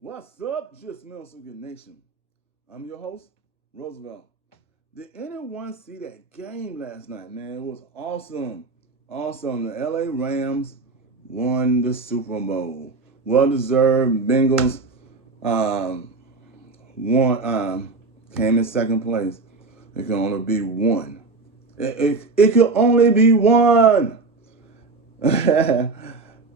What's up, Just Smells So Good Nation? I'm your host, Roosevelt. Did anyone see that game last night, man? It was awesome. Awesome. The LA Rams won the Super Bowl. Well deserved. Bengals um, won, came in second place. It can only be one. It can only be one.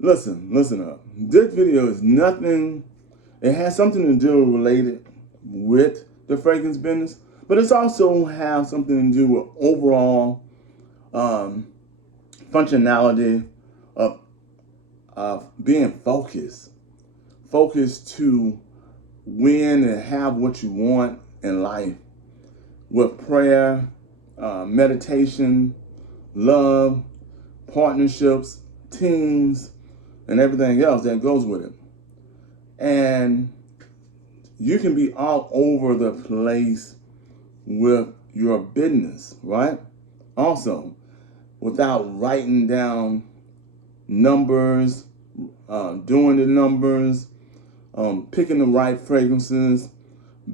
Listen up. This video is nothing. It has something to do related with the fragrance business, but it's also have something to do with overall functionality of being focused to win and have what you want in life with prayer, meditation, love, partnerships, teams, and everything else that goes with it. And you can be all over the place with your business, right? Also, without writing down numbers, doing the numbers, picking the right fragrances,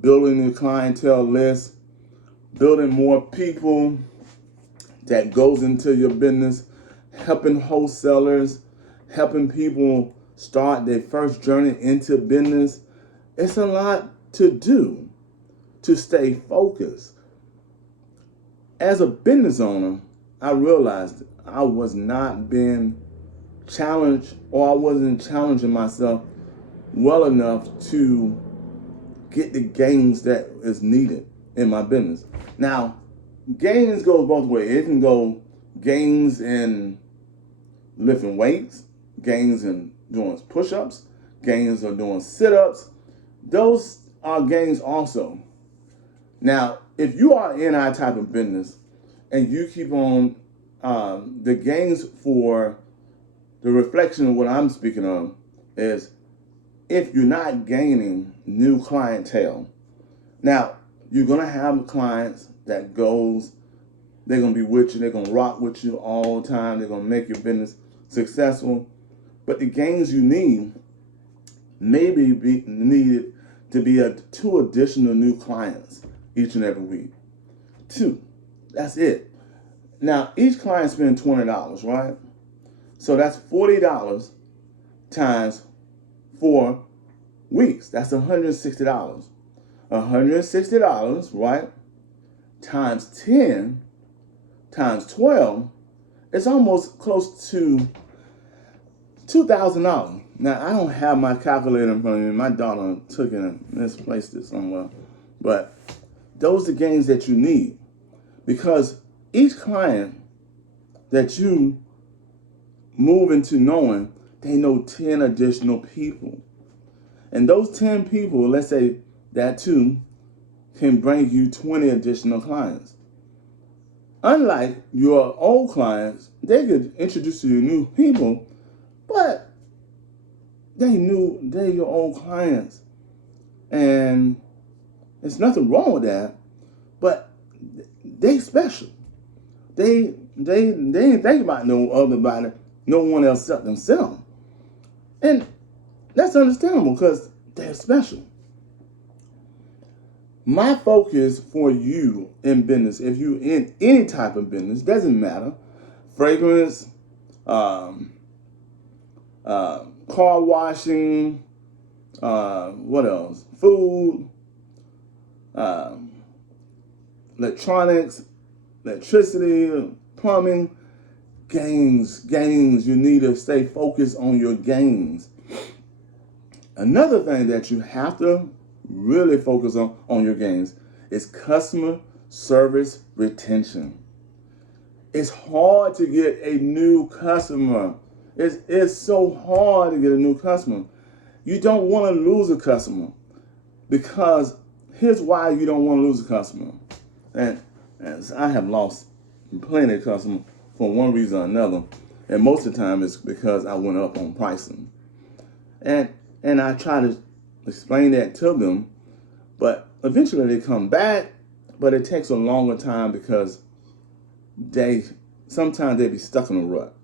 building the clientele list, building more people that goes into your business, helping wholesalers, helping people start their first journey into business. It's a lot to do to stay focused. As a business owner, I realized I was not being challenged, or I wasn't challenging myself well enough to get the gains that is needed in my business. Now, gains goes both ways. It can go gains in lifting weights, gains in doing push-ups, gains of doing sit-ups. Those are gains also. Now, if you are in our type of business and you keep on the gains for the reflection of what I'm speaking of is if you're not gaining new clientele. Now, you're going to have clients that goes, they're going to be with you, they're going to rock with you all the time, they're going to make your business successful. But the gains you need maybe be needed to be 2 additional new clients each and every week. 2. That's it. Now, each client spends $20, right? So that's $40 times 4 weeks. That's $160. $160, right? Times 10 times 12, it's almost close to $2,000. Now, I don't have my calculator in front of me. My daughter took it and misplaced it somewhere. But those are the gains that you need. Because each client that you move into knowing, they know 10 additional people. And those 10 people, let's say that 2, can bring you 20 additional clients. Unlike your old clients, they could introduce you to new people, but they're your old clients. And there's nothing wrong with that, but they special. They ain't think about no one else except themselves. And that's understandable because they're special. My focus for you in business, if you in any type of business, doesn't matter, fragrance, car washing, what else? Food, electronics, electricity, plumbing, gains. You need to stay focused on your gains. Another thing that you have to really focus on your gains is customer service retention. It's hard to get a new customer. It's so hard to get a new customer. You don't want to lose a customer because here's why you don't want to lose a customer. And I have lost plenty of customers for one reason or another. And most of the time it's because I went up on pricing. And I try to explain that to them, but eventually they come back, but it takes a longer time because sometimes they be stuck in a rut.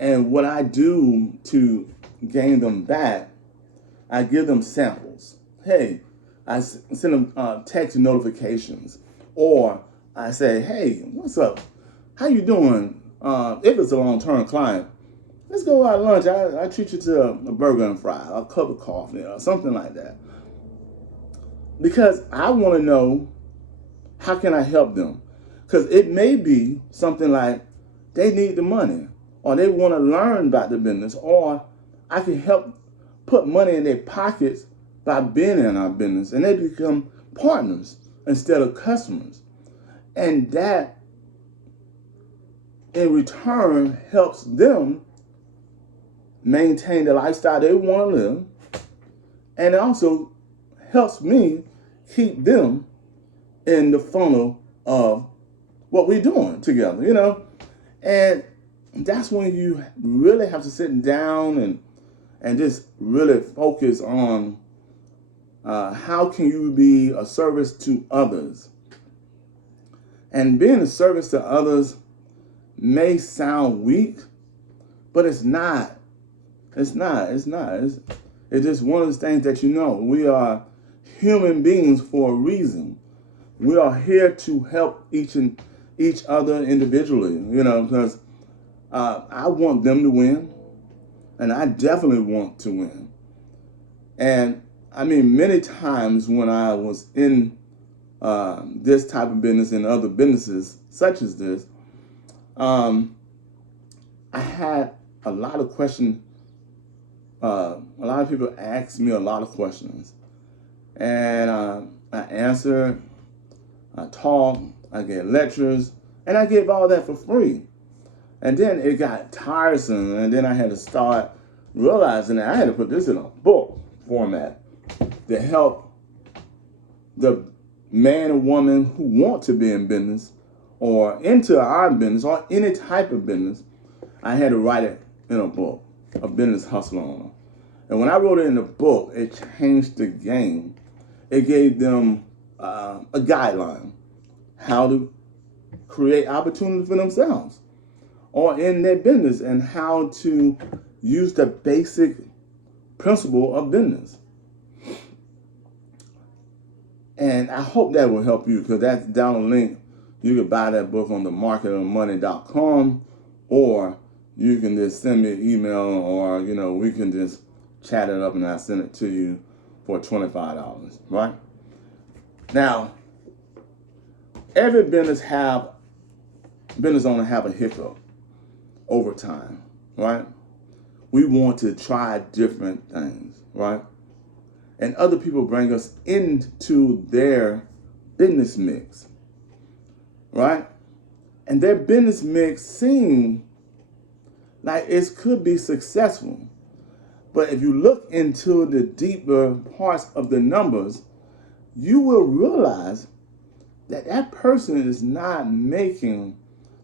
And what I do to gain them back I give them samples. Hey, I send them text notifications, or I say, hey, what's up? How you doing? If it's a long-term client, let's go out to lunch. I treat you to a burger and fry, a cup of coffee, or something like that. Because I want to know, how can I help them? Because it may be something like they need the money, or they want to learn about the business, or I can help put money in their pockets by being in our business, and they become partners instead of customers. And that, in return, helps them maintain the lifestyle they want to live, and it also helps me keep them in the funnel of what we're doing together, And that's when you really have to sit down and just really focus on how can you be a service to others. And being a service to others may sound weak, but it's not. It's just one of those things that we are human beings for a reason. We are here to help each other individually, because I want them to win, and I definitely want to win. And I mean, many times when I was in this type of business and other businesses such as this, I had a lot of questions. A lot of people asked me a lot of questions, and I answered, I talked, I gave lectures, and I gave all that for free. And then it got tiresome, and then I had to start realizing that I had to put this in a book format to help the man or woman who want to be in business or into our business or any type of business. I had to write it in a book, A Business Hustle Owner. And when I wrote it in the book, it changed the game. It gave them a guideline how to create opportunities for themselves or in their business, and how to use the basic principle of business. And I hope that will help you, because that's down the link. You can buy that book on the marketofmoney.com, or you can just send me an email, or we can just chat it up and I'll send it to you for $25, right? Now, every business owner have a hiccup over time, right? We want to try different things, right? And other people bring us into their business mix, right? And their business mix seems like it could be successful. But if you look into the deeper parts of the numbers, you will realize that that person is not making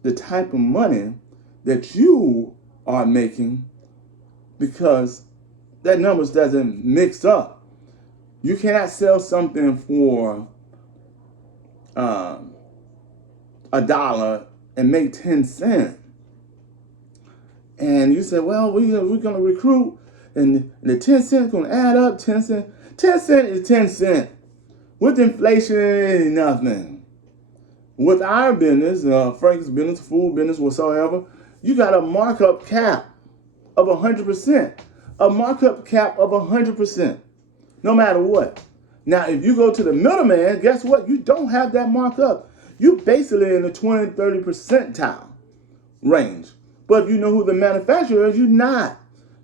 the type of money that you are making, because that numbers doesn't mix up. You cannot sell something for $1 and make 10 cents. And you say, well, we're going to recruit, and the 10 cents is going to add up. 10 cents. 10 cents is 10 cents. With inflation, it ain't nothing. With our business, Frank's business, food business, whatsoever, you got a markup cap of 100%. A markup cap of 100%. No matter what. Now, if you go to the middleman, guess what? You don't have that markup. You basically in the 20, 30 percentile range. But if you know who the manufacturer is, you're not.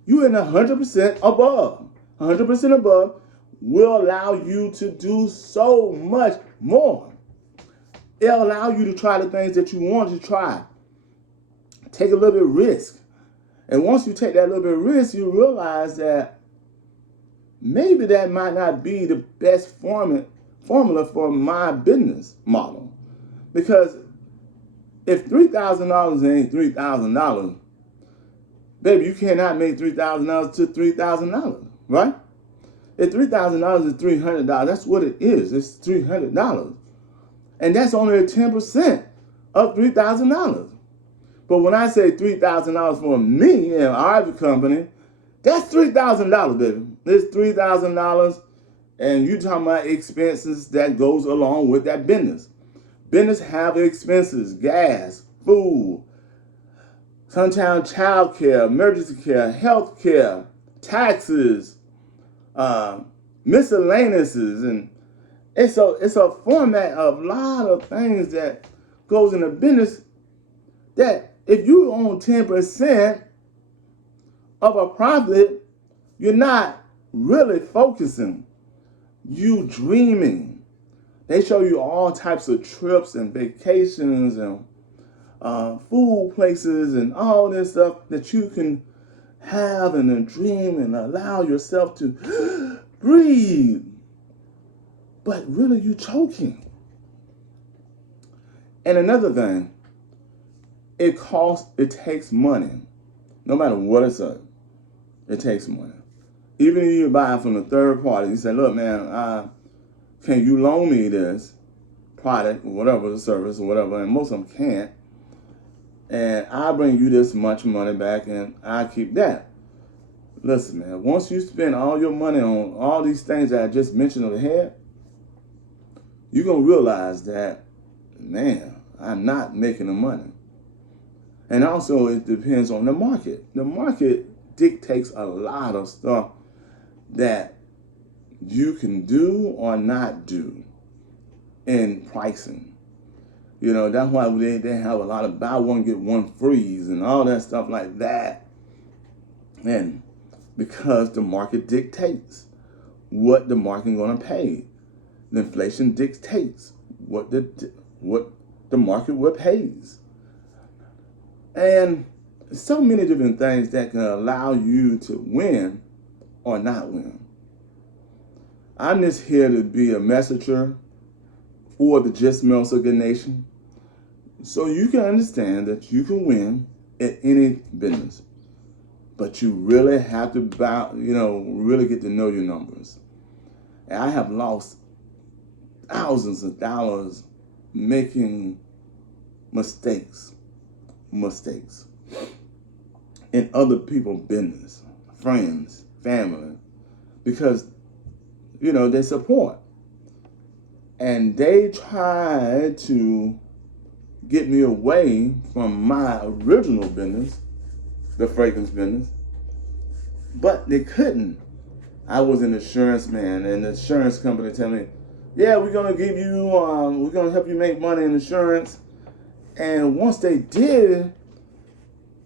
You're in 100% above. 100% above will allow you to do so much more. It'll allow you to try the things that you want to try. Take a little bit of risk. And once you take that little bit of risk, you realize that maybe that might not be the best formula for my business model. Because if $3,000 ain't $3,000, baby, you cannot make $3,000 to $3,000, right? If $3,000 is $300, that's what it is. It's $300. And that's only 10% of $3,000. But when I say $3,000 for me and our company, that's $3,000, baby. It's $3,000, and you talking about expenses that goes along with that business. Business have expenses, gas, food, sometimes child care, emergency care, health care, taxes, miscellaneouses, and it's a format of a lot of things that goes in a business that if you own 10% of a profit, you're not really focusing. You dreaming. They show you all types of trips and vacations and food places and all this stuff that you can have in a dream and allow yourself to breathe. But really, you choking. And another thing, it takes money. No matter what it's at, it takes money. Even if you buy it from a third party, you say, look, man, can you loan me this product or whatever, the service or whatever, and most of them can't. And I bring you this much money back and I keep that. Listen, man, once you spend all your money on all these things that I just mentioned ahead, you're going to realize that, man, I'm not making the money. And also it depends on the market. The market dictates a lot of stuff that you can do or not do in pricing. You know, that's why they have a lot of buy one, get one frees and all that stuff like that. And because the market dictates what the market going to pay. The inflation dictates what the market will pays. And so many different things that can allow you to win or not win. I'm just here to be a messenger for the Just Melsiger Nation, so you can understand that you can win at any business, but you really have to really get to know your numbers. And I have lost thousands of dollars making mistakes in other people's business, friends, family, because they support. And they try to get me away from my original business, the fragrance business, but they couldn't. I was an insurance man, and the insurance company tell me, yeah, we're going to give you, we're going to help you make money in insurance. And once they did,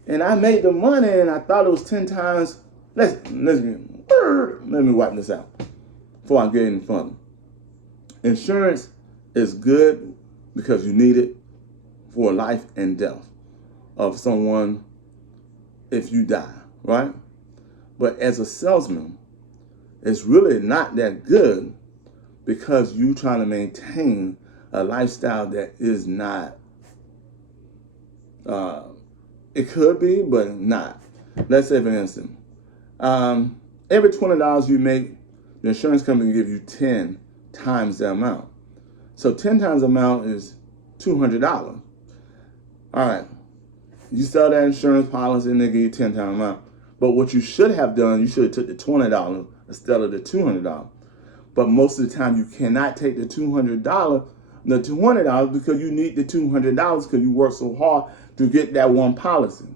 and I made the money, and I thought it was 10 times, let me wipe this out before I get any further. Insurance is good because you need it for life and death of someone if you die, right? But as a salesman, it's really not that good because you trying to maintain a lifestyle that is not, it could be, but not. Let's say, for instance, every $20 you make, the insurance company will give you 10 times the amount. So 10 times the amount is $200. All right. You sell that insurance policy and they give you 10 times the amount. But what you should have done, you should have took the $20 instead of the $200. But most of the time you cannot take the $200 because you need the $200 because you work so hard to get that one policy.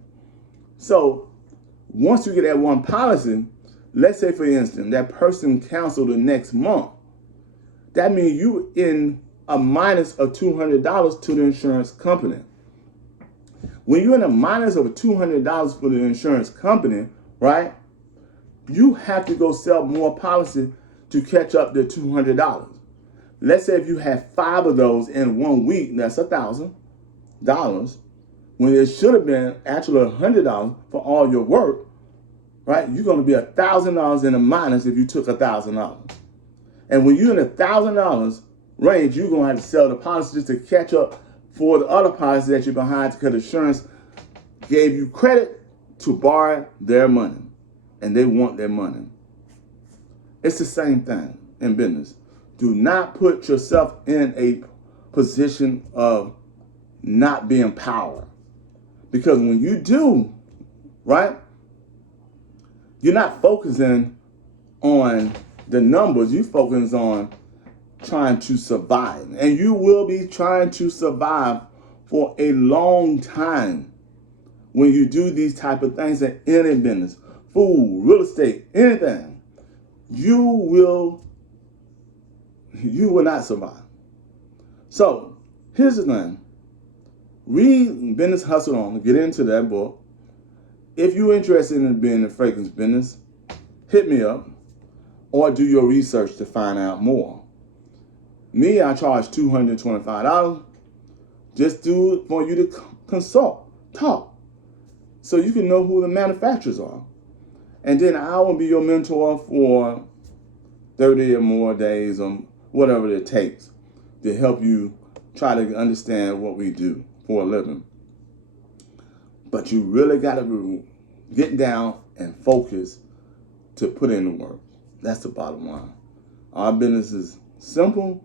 So once you get that one policy, let's say, for instance, that person canceled the next month. That means you in a minus of $200 to the insurance company. When you're in a minus of $200 for the insurance company, right, you have to go sell more policy to catch up the $200. Let's say if you have 5 of those in 1 week, that's $1,000, when it should have been actually $100 for all your work, right? You're going to be $1,000 in a minus if you took $1,000. And when you're in $1,000 range, you're going to have to sell the policy just to catch up for the other policy that you're behind because insurance gave you credit to borrow their money. And they want their money. It's the same thing in business. Do not put yourself in a position of not being power. Because when you do, right, you're not focusing on the numbers. You focus on trying to survive. And you will be trying to survive for a long time when you do these type of things in any business, food, real estate, anything. You will not survive. So here's the thing. Read Business Hustle On, get into that book. If you're interested in being in the fragrance business, hit me up or do your research to find out more. Me, I charge $225. Just do it for you to consult, talk, so you can know who the manufacturers are. And then I will be your mentor for 30 or more days or whatever it takes to help you try to understand what we do for a living. But you really got to get down and focus to put in the work. That's the bottom line. Our business is simple,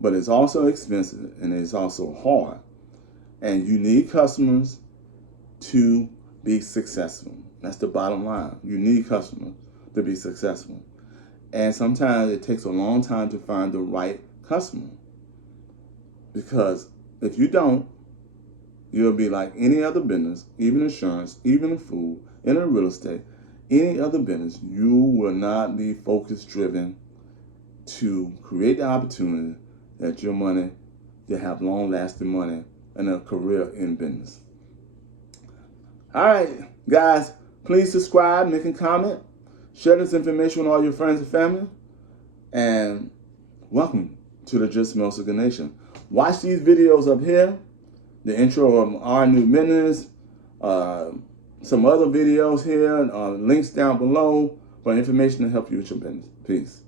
but it's also expensive and it's also hard. And you need customers to be successful. That's the bottom line. You need customers to be successful. And sometimes it takes a long time to find the right customer. Because if you don't, you'll be like any other business, even insurance, even food, any real estate, any other business. You will not be focus driven to create the opportunity that your money, to have long lasting money and a career in business. All right, guys, please subscribe, make a comment, share this information with all your friends and family, and welcome to the Just Smell So Good Nation. Watch these videos up here, the intro of our new business, some other videos here, links down below for information to help you with your business. Peace.